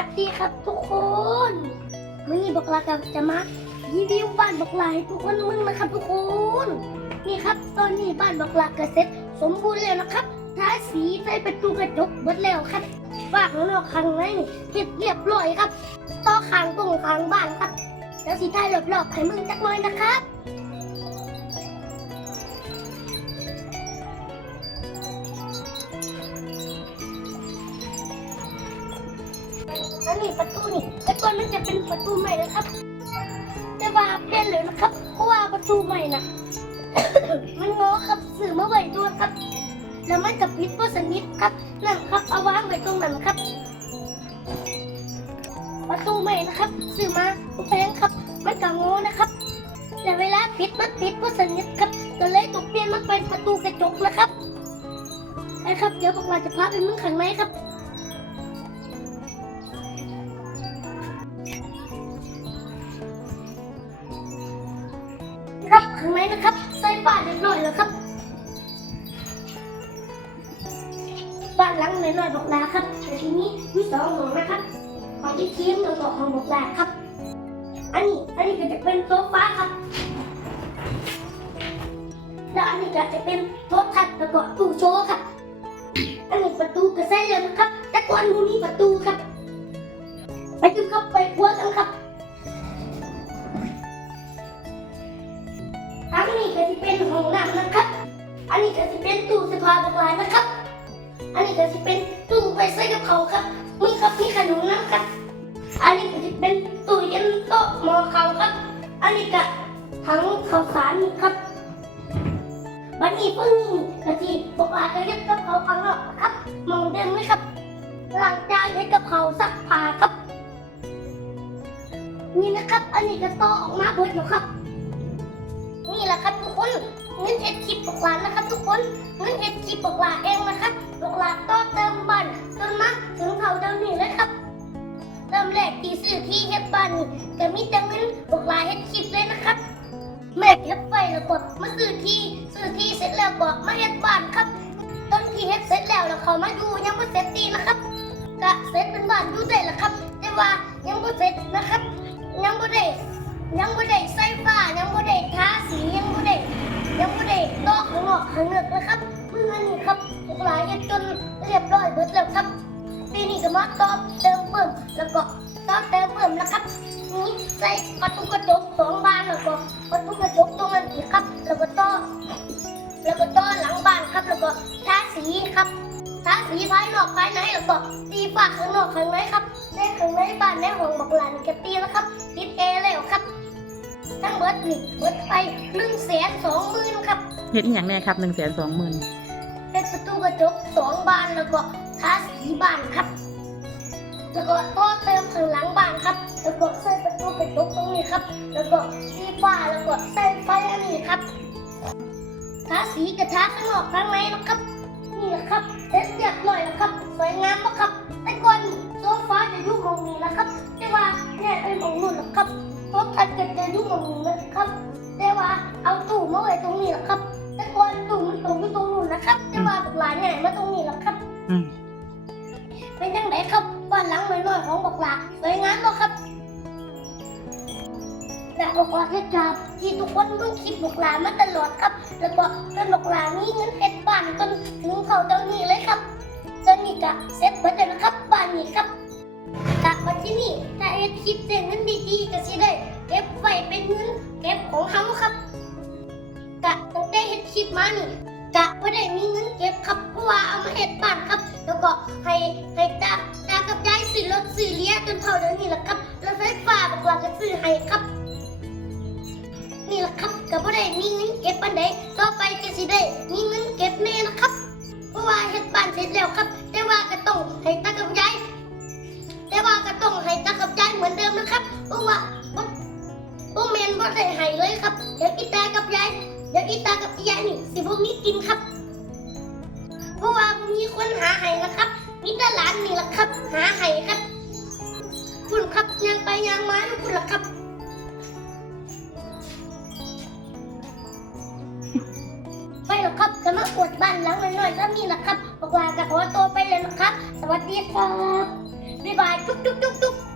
วัสดีครับทุกคนวันนี้บอกลากับจะมารีวิวบ้านบอกลาให้ทุกคนมึงนะครับทุกคน นี่ครับตอนนี้บ้านบอกลาเกษตรสมบูรณ์แล้วนะครับทาสีใส่ประตูกระจกหมดแล้วครับฝากข้างนอกข้างในนี่เก็บเรียบร้อยครับต่อข้างตรงข้างบ้านครับ แล้วสีท้ายรอบๆให้มึงจักหน่อยนะครับ อันนี้ประตูนี่แต่ก่อนมันจะเป็นประตูใหม่นะครับ แต่ว่าเปลี่ยนเลยนะครับเพราะว่าประตูใหม่นะมันงอครับสื่อมาไว้ด้วยครับ แล้วมันกับปิดเพราะสนิทครับนั่นครับเอาวางไว้ตรงนั้นครับ ประตูใหม่นะครับสื่อมาแพงครับ มันกับงอนะครับแต่เวลาปิดมันปิดเพราะสนิทครับก็เลยต้องเปลี่ยนมาเป็นประตูกระจกนะครับนะครับ เดี๋ยวพวกเราจะพาไปมึงข้างในครับ ครับข้างในนะครับ ใส่บ้านเรียบร้อยแล้วครับบ้านหลังน้อยบอกลาครับ แต่ทีนี้มีสองห้องนะครับ ของที่ทีมแล้วของบอกลาครับ อันนี้อันนี้ก็จะเป็นโซฟาครับแล้วอันนี้ก็จะเป็นโต๊ะทัดแล้วก็ตู้โชว์ครับ อันนี้ประตูก็ใส่แล้วนะครับ แต่ก่อนมูนี่ประตูครับ ไปดูครับไปครัว อันนี้ก็จะเป็นตู้เสื้อผ้าบอกลายนะครับ อันนี้ก็จะเป็นตู้ไปใส่กับเขาครับ มีครับมีขนมนะครับ อันนี้ก็จะเป็นตู้เย็นโต๊ะหมอเขาวครับ อันนี้ก็ถังข้าวสารนี่ครับวันนี้พวกนี้ก็จะบอกลายก็ยัดกับเขาข้างนอกนะครับ มองเดิมไหมครับ หล้างจานให้กับเขาซักผ้าครับ นี่นะครับ อันนี้ก็ต่อออกมาเบิดแล้วครับ นี่แหละครับทุกคนเงินเอ็ด งินเอ็ดคลิปบอกลาเองนะครับบอกลาต่อเติมบันจนมาถึงเขาเดิมนี่เลยครับเริ่มแรกที่ซื้อที่เฮ็ดบ้านนี่ก็มีแต่เงินบอกลาเฮ็ดคลิปเลยนะครับแม่เก็บไปแล้วก็มาซื้อที่ซื้อที่เสร็จแล้วก็มาเฮ็ดบ้านครับต้นที่เฮ็ดเสร็จแล้วแล้วเขามาดูยังไม่เสร็จดีนะครับก็เสร็จเป็นบ้านอยู่ได้ละครับ แต่ว่ายังไม่เสร็จนะครับ ยังไม่ได้ยังบ่ได้ใส่ฟ้ายังบ่ได้ทาสียังบ่ได้ยังบ่ได้ตอกข้างนอกข้างนอกนะครับ เมื่อนี่ครับพวกหลายจนเรียบร้อยเบิดแล้วครับปีนี้ก็มาตอบเติมเพิ่มแล้วก็ตอบเติมเพิ่มนะครับนี่ใส่ประตูกระจกสองบานแล้วก็ประตูกระจกตรงนั้นอีกครับ แล้วก็ต่อแล้วก็ต่อหลังบ้านครับ แล้วก็ทาสีครับทาสีภายนอกภายในแล้วก็ตีฝาข้างนอกข้างในครับในข้างในบ้านในห้องบักหลานก็ตีแล้วครับติดแอร์แล้วครับทั้งเบิดนี่เบิดไปหนึ่งแสนสองหมื่นครับเฮ็ดอหย่างแน่ครับหนึ่งแสนสองหมื่น กระจกสองบานแล้วก็ทาสีบานครับ แล้วก็ต่อเติมข้างหลังบานครับ แล้วก็ใส่ประตูกระจกตรงนี้ครับ แล้วก็สีฟ้าแล้วก็ใส่ไฟอันนี้ครับทาสีกระทาข้างนอกข้างในนะครับ นี่แหละครับ วยงามบ่ครับ และบอกว่าให้จับที่ทุกคนเพิ่งคิดบักลามาตลอดครับ แล้วก็จนบักลามีเงินเอ็ดบ้านจนถึงเขาตอนนี้เลยครับ ตอนนี้ก็เสร็จหมดแล้วนะครับบ้านนี้ครับกะวันที่นี่ถ้าเอ็ดคิดเงินดีๆก็สิได้ เก็บไว้เป็นเงินเก็บของเฮาครับกะตั้งแต่เฮ็ดคลิปมานี่กะบ่ได้มีเงินเก็บครับเพราะว่าเอามาเฮ็ดบ้านครับ แล้วก็ให้ให้ตาตากับยายซื้อรถซื้อเลี้ย จนเท่าเดี๋ยวนี้แหละครับรถไฟฟ้าบอกว่าก็ซื้อให้ครับ นี่แหละครับก็บ่ได้มีเงินเก็บปานใดต่อไปก็สิได้มีเงินเก็บแน่นะครับ เพราะว่าเฮ็ดบ้านเสร็จแล้วครับ แต่ว่าก็ต้องให้ตากับยายแต่ว่าก็ต้องให้ตากับยายเหมือนเดิมนะครับ เพราะว่าบ่บ่แม่นบ่ได้ให้เลยครับเดี๋ยวอีตากับยายเดี๋ยวอีตากับยายนี่สิบ่มีกินครับเพราะว่ามีคนหาให้นะครับ มีแต่หลานนี่แหละครับ หาให้ครับ ยังไปยังมาทุกคนล่ะครับไปแล้วครับจะมาอวดบ้านหลังน้อยๆก็มีนะครับบอกว่ากับขอตัวไปเลยนะครับ สวัสดีครับบ๊ายบายจุ๊บจุ๊บจุ๊บจุ๊บ